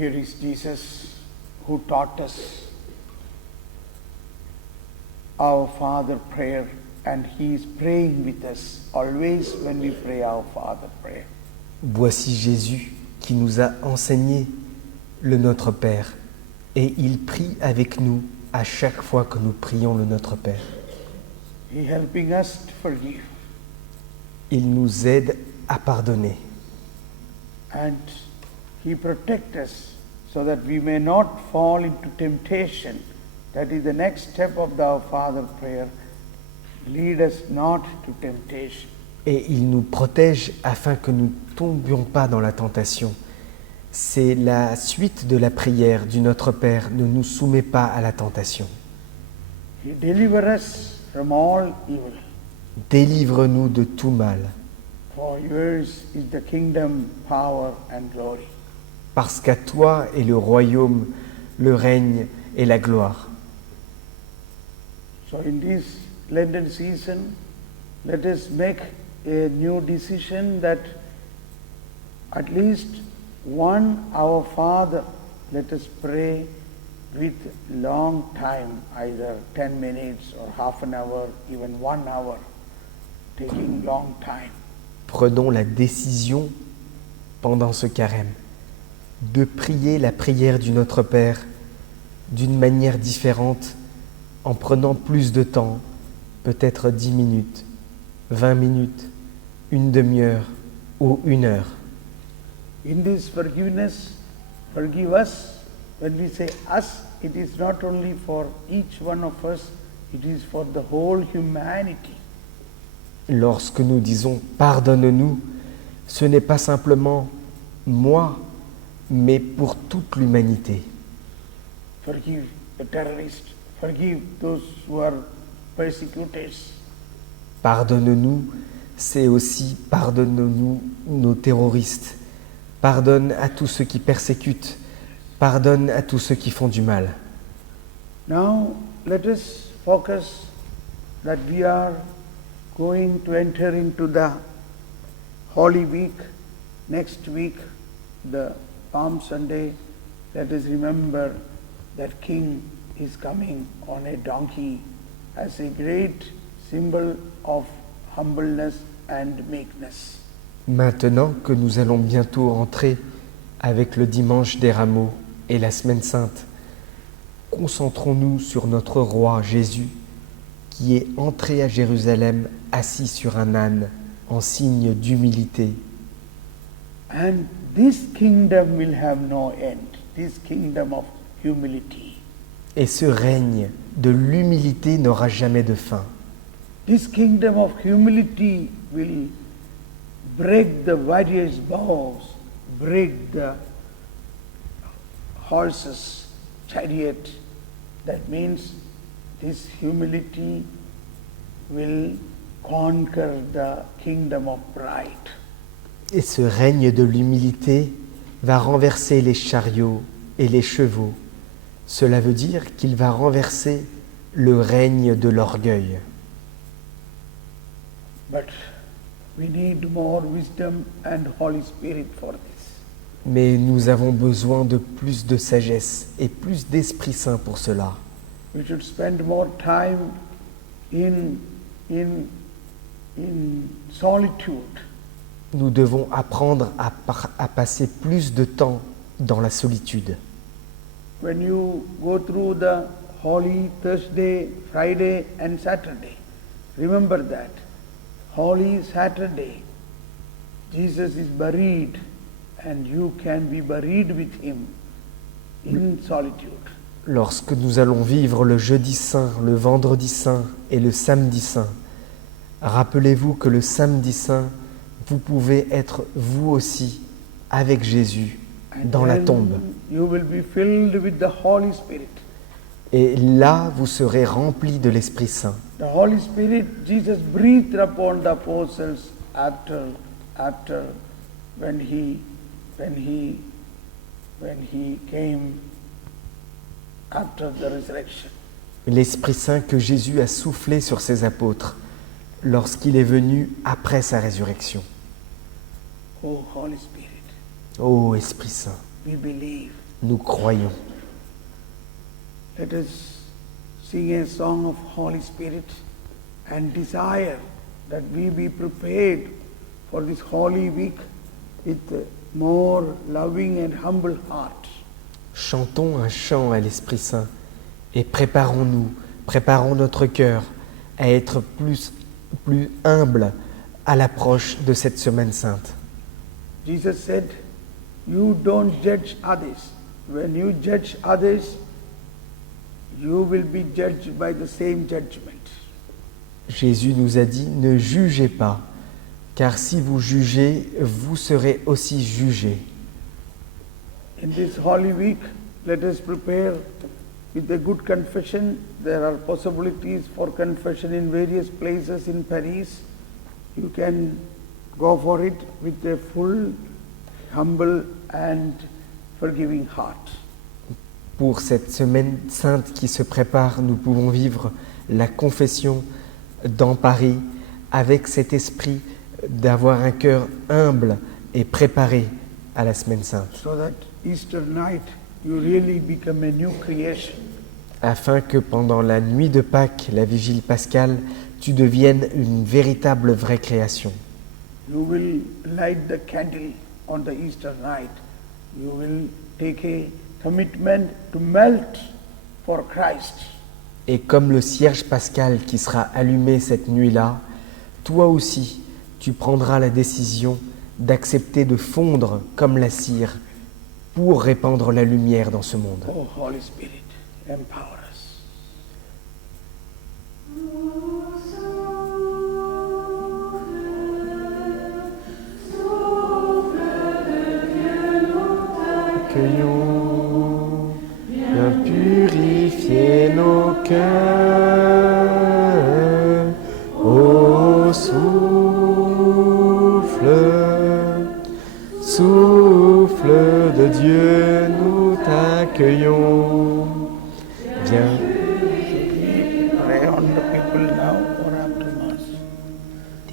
Here is Jesus who taught us our Father prayer, and He is praying with us always when we pray our Father prayer. Voici Jésus qui nous a enseigné le Notre Père, et il prie avec nous à chaque fois que nous prions le Notre Père. He helping us to forgive, Il nous aide à pardonner. and He protects us so that we may not fall into temptation. That is the next step of our Father prayer. Lead us not to temptation. Et il nous protège afin que nous ne tombions pas dans la tentation. C'est la suite de la prière du Notre Père. Ne nous soumets pas à la tentation. He delivers us from all evil. Délivre-nous de tout mal, For yours is the kingdom, power and glory. parce qu'à toi est le royaume, le règne et la gloire. So in this Lenten season, let us make a new decision that at least one Our Father, let us pray with long time, either 10 minutes or half an hour, even 1 hour, taking long time. Prenons la décision, pendant ce carême, de prier la prière du Notre Père d'une manière différente, en prenant plus de temps, peut-être 10 minutes, 20 minutes, une demi-heure ou 1 heure. In this forgiveness, forgive us. When we say us, it is not only for each one of us, it is for the whole humanity. Lorsque nous disons « pardonne-nous », ce n'est pas simplement moi, mais pour toute l'humanité. Forgive the terrorists, forgive those who are persecutors. Pardonne-nous, c'est aussi pardonne-nous nos terroristes. Pardonne à tous ceux qui persécutent. Pardonne à tous ceux qui font du mal. Now let us focus that we are going to enter into the Holy Week. Next week, the Palm Sunday, let us remember that King is coming on a donkey as a great symbol of humbleness and meekness. Maintenant que nous allons bientôt entrer avec le dimanche des rameaux et la semaine sainte, concentrons-nous sur notre roi Jésus qui est entré à Jérusalem assis sur un âne en signe d'humilité. And this kingdom will have no end, this kingdom of humility. Et ce règne de l'humilité n'aura jamais de fin. This kingdom of humility will break the warrior's bows, break the horse's chariot. That means this humility will conquer the kingdom of pride. Et ce règne de l'humilité va renverser les chariots et les chevaux. Cela veut dire qu'il va renverser le règne de l'orgueil. But we need more wisdom and Holy Spirit for this. Mais nous avons besoin de plus de sagesse et plus d'Esprit Saint pour cela. We should spend more time in solitude. Nous devons apprendre à passer plus de temps dans la solitude. When you go through the Holy Thursday, Friday and Saturday, remember that Holy Saturday, Jesus is buried and you can be buried with Him in solitude. Lorsque nous allons vivre le jeudi saint, le vendredi saint et le samedi saint, rappelez-vous que le samedi saint, vous pouvez être vous aussi avec Jésus dans la tombe. You will be filled with the Holy Spirit. Et là, vous serez remplis de l'Esprit Saint. The Holy Spirit, Jesus breathed upon the apostles after when he came after the resurrection. L'Esprit Saint que Jésus a soufflé sur ses apôtres lorsqu'il est venu après sa résurrection. Oh Holy Spirit, Ô Esprit Saint, we believe nous croyons. Let us sing a song of Holy Spirit and desire that we be prepared for this Holy Week with a more loving and humble heart. Chantons un chant à l'Esprit Saint et préparons notre cœur à être plus humble à l'approche de cette semaine sainte. Jesus said, you don't judge others. When you judge others, you will be judged by the same judgment. Jésus nous a dit, ne jugez pas, car si vous jugez, vous serez aussi jugés. In this Holy Week, let us prepare with a good confession. There are possibilities for confession in various places in Paris. You can go for it with a full, humble and forgiving heart. Pour cette semaine sainte qui se prépare, nous pouvons vivre la confession dans Paris avec cet esprit d'avoir un cœur humble et préparé à la semaine sainte. So that Easter night you really become a new creation. Afin que pendant la nuit de Pâques, la vigile pascale, tu deviennes une véritable vraie création. You will light the candle on the Easter night. You will take a commitment to melt for Christ. Et comme le cierge pascal qui sera allumé cette nuit-là, toi aussi, tu prendras la décision d'accepter de fondre comme la cire pour répandre la lumière dans ce monde. Oh, Holy Spirit, empower us. Accueillons, viens purifier nos cœurs, ô souffle de Dieu, nous t'accueillons. Viens. Pray on the people now or after Mass. I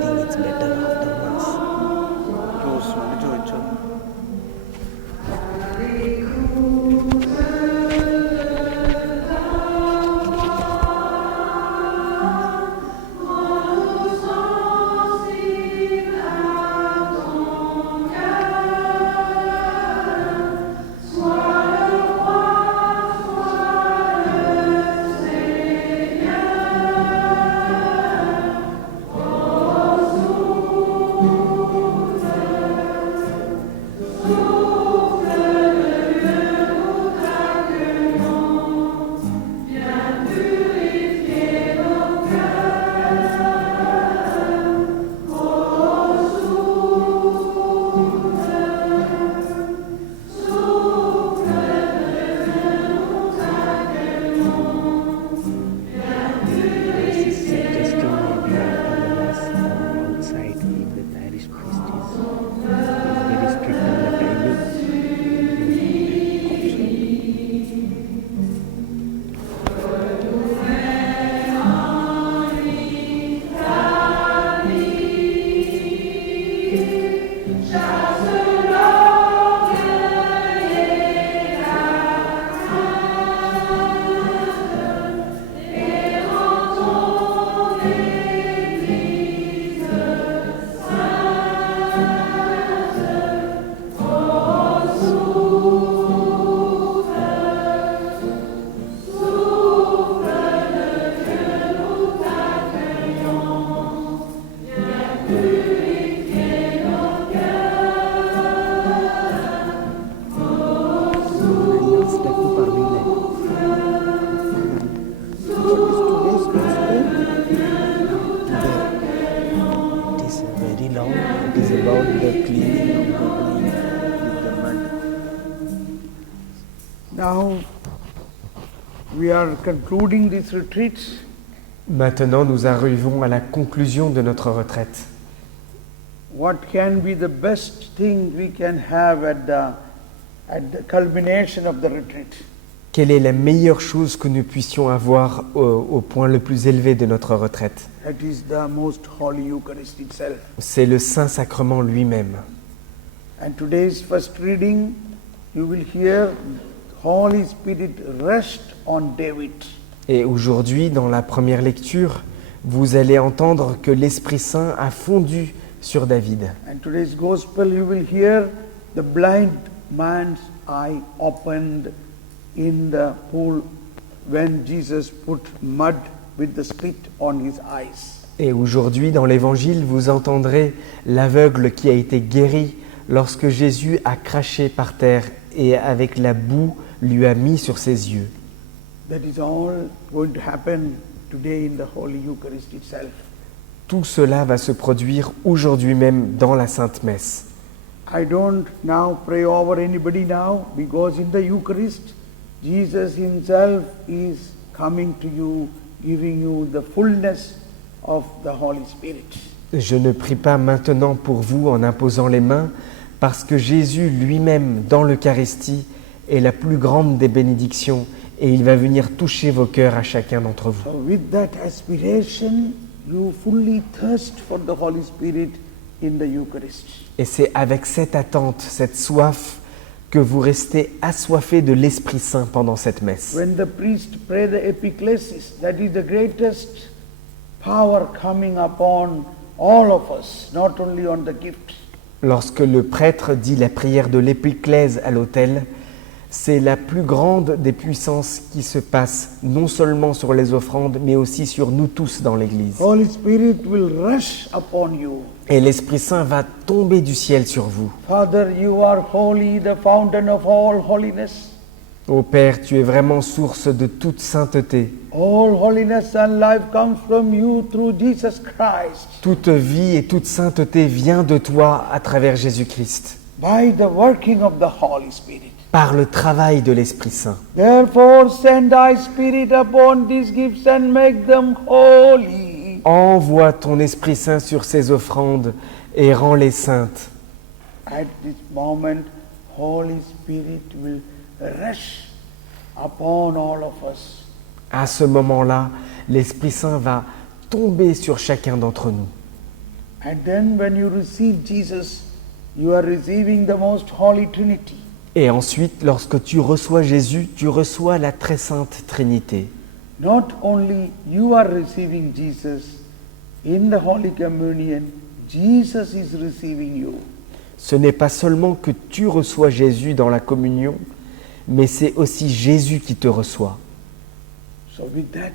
think it's better after Mass. Now we are concluding this retreat. Maintenant, nous arrivons à la conclusion de notre retraite. What can be the best thing we can have at the culmination of the retreat? Quelle est la meilleure chose que nous puissions avoir au point le plus élevé de notre retraite? That is the most holy Eucharist itself. C'est le Saint-Sacrement lui-même. And today's first reading, you will hear Holy Spirit rest on David. Et aujourd'hui, dans la première lecture, vous allez entendre que l'Esprit Saint a fondu sur David. And today's gospel, you will hear the blind man's eye opened in the pool when Jesus put mud with the spit on his eyes. Et aujourd'hui, dans l'Évangile, vous entendrez l'aveugle qui a été guéri lorsque Jésus a craché par terre et avec la boue lui a mis sur ses yeux. That is all going to happen today in the Holy Eucharist itself. Tout cela va se produire aujourd'hui même dans la Sainte Messe. I don't now pray over anybody now, because in the Eucharist, Jesus himself is coming to you, giving you the fullness of the Holy Spirit. Je ne prie pas maintenant pour vous en imposant les mains, parce que Jésus lui-même, dans l'Eucharistie, est la plus grande des bénédictions, et il va venir toucher vos cœurs à chacun d'entre vous. So with that aspiration, you fully thirst for the Holy Spirit in the Eucharist. Et c'est avec cette attente, cette soif, que vous restez assoiffés de l'Esprit Saint pendant cette messe. When the priest pray the epiclesis, that is the greatest power coming upon all of us, not only on the gift. Lorsque le prêtre dit la prière de l'épiclèse à l'autel, c'est la plus grande des puissances qui se passe non seulement sur les offrandes, mais aussi sur nous tous dans l'Église. Holy Spirit will rush upon you. Et l'Esprit Saint va tomber du ciel sur vous. Father, you are holy, the fountain of all holiness. Ô Père, tu es vraiment source de toute sainteté. All holiness and life comes from you through Jesus Christ. Toute vie et toute sainteté vient de toi à travers Jésus-Christ, By the working of the Holy Spirit. par le travail de l'Esprit Saint. Therefore send thy Spirit upon these gifts and make them holy. Envoie ton Esprit Saint sur ces offrandes et rends-les saintes. At this moment, Holy Spirit will rush upon all of us. À ce moment-là, l'Esprit Saint va tomber sur chacun d'entre nous. And then when you receive Jesus, you are receiving the most holy Trinity. Et ensuite, lorsque tu reçois Jésus, tu reçois la très sainte Trinité. Not only you are receiving Jesus in the Holy Communion, Jesus is receiving you. Ce n'est pas seulement que tu reçois Jésus dans la communion, mais c'est aussi Jésus qui te reçoit. So with that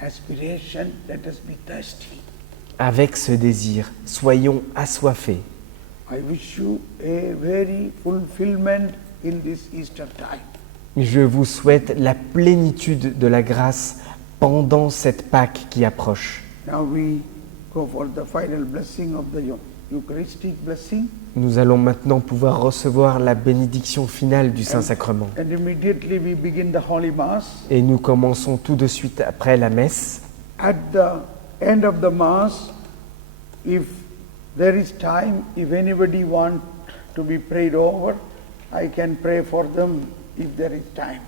aspiration, let us be thirsty. Avec ce désir, soyons assoiffés. I wish you a very fulfillment in this Easter time. Je vous souhaite la plénitude de la grâce pendant cette Pâque qui approche. Now we go for the final blessing of the Eucharistic blessing. Nous allons maintenant pouvoir recevoir la bénédiction finale du Saint-Sacrement. And immediately we begin the Holy Mass. Et nous commençons tout de suite après la messe. At the end of the Mass, if there is time, if anybody wants to be prayed over, I can pray for them if there is time.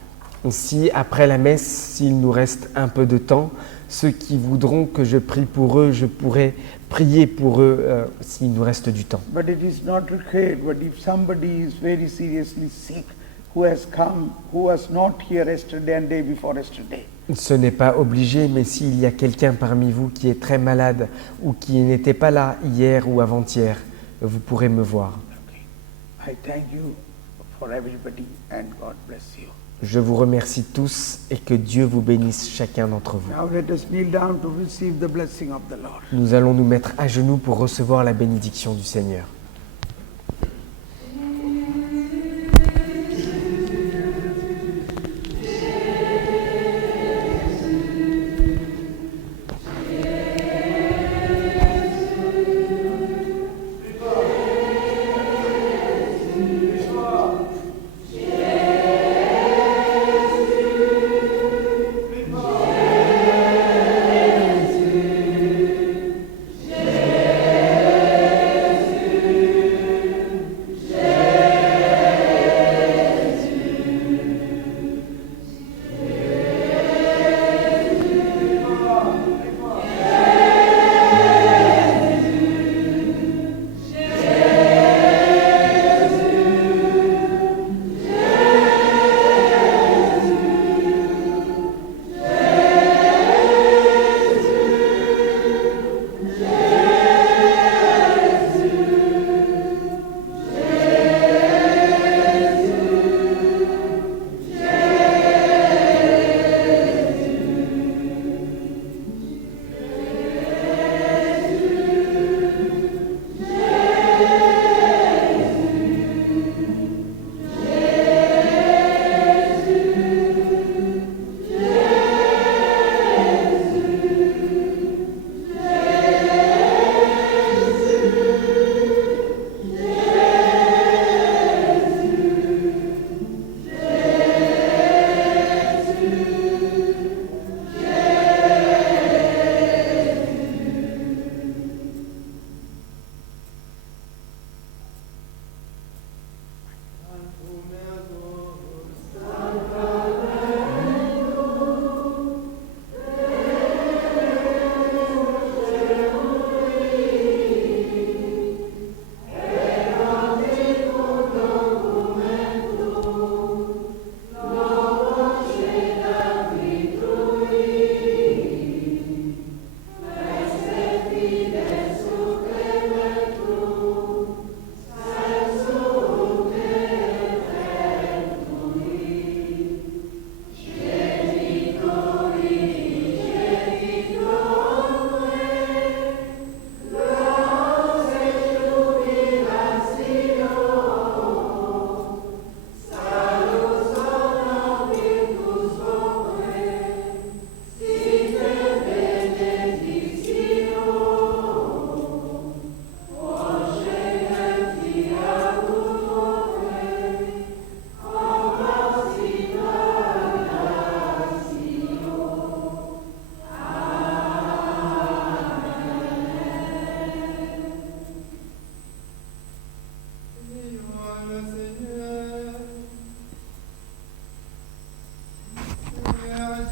Si après la messe, s'il nous reste un peu de temps, ceux qui voudront que je prie pour eux, je pourrai prier pour eux s'il nous reste du temps. But it is not required. But if somebody is very seriously sick, who has come, who was not here yesterday and day before yesterday, Ce n'est pas obligé, mais s'il y a quelqu'un parmi vous qui est très malade ou qui n'était pas là hier ou avant-hier, vous pourrez me voir. okay. I thank you for everybody and God bless you. Je vous remercie tous et que Dieu vous bénisse chacun d'entre vous. Now let us kneel down to receive the blessing of the Lord. Nous allons nous mettre à genoux pour recevoir la bénédiction du Seigneur.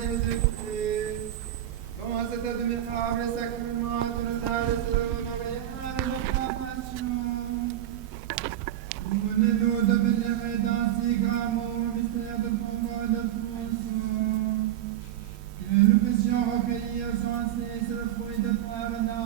Jésus-Christ. Dans cet admirable sacrement, tu nous as laissé le mariage de ta passion. Venez-nous de vénérer d'un si grand amour, mystère de ton mot et de ton sang. Que nous puissions recueillir sans cesse le fruit de ta venance.